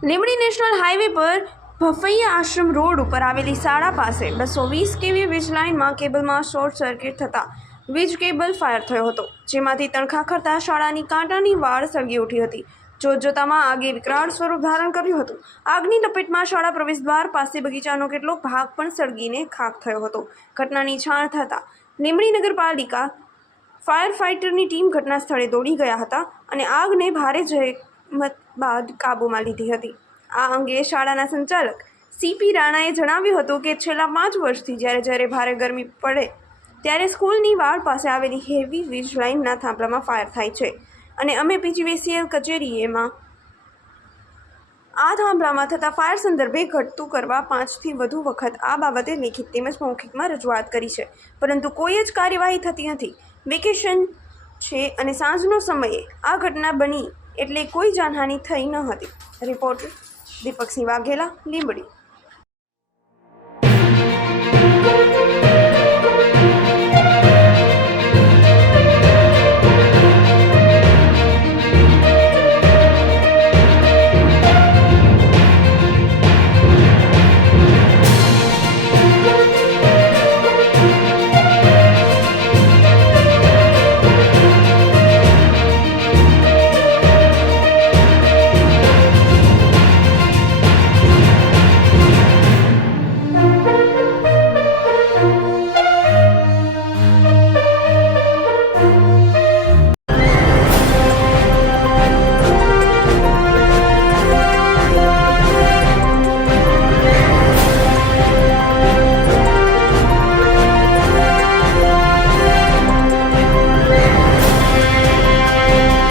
Limbdi national highway પર ભફૈયા આશ્રમ road ઉપર આવેલી શાળા પાસે 220 kV વીજ લાઇનમાં કેબલમાં શોર્ટ સર્કિટ થતાં વીજ કેબલ ફાયર થયો હતો, જેમાંથી તણખા ખરતા શાળાની કાંટાની વાડ સળગી ઉઠી હતી। જોતજોતામાં આગે વિકરાળ સ્વરૂપ ધારણ કર્યું હતું। આગની લપેટમાં શાળા પ્રવેશદ્વાર પાસે બગીચાનો કેટલોક ભાગ પણ સળગીને ખાખ થયો હતો। ઘટનાની જાણ થતાં લીંબડી નગરપાલિકા ફાયર ફાઇટરની ટીમ ઘટના સ્થળે દોડી ગયા હતા અને આગને ભારે જહેમત બાદ કાબૂમાં લીધી હતી। આ અંગે શાળાના સંચાલક CP રાણાએ જણાવ્યું હતું કે છેલ્લા 5 વર્ષથી જ્યારે ભારે ગરમી પડે ત્યારે સ્કૂલની વાડ પાસે આવેલી હેવી વીજ લાઇનના થાંભલામાં ફાયર થાય છે અને અમે PGVCL કચેરીએમાં આ થાંભલામાં થતા ફાયર સંદર્ભે ઘટતું કરવા 5 થી વધુ વખત આ બાબતે લેખિત તેમજ મૌખિકમાં રજૂઆત કરી છે, પરંતુ કોઈ જ કાર્યવાહી થતી નથી। વેકેશન છે અને સાંજનો સમયે આ ઘટના બની એટલે કોઈ જાનહાનિ થઈ ન હતી। રિપોર્ટર દીપકસિંહ વાઘેલા, લીંબડી।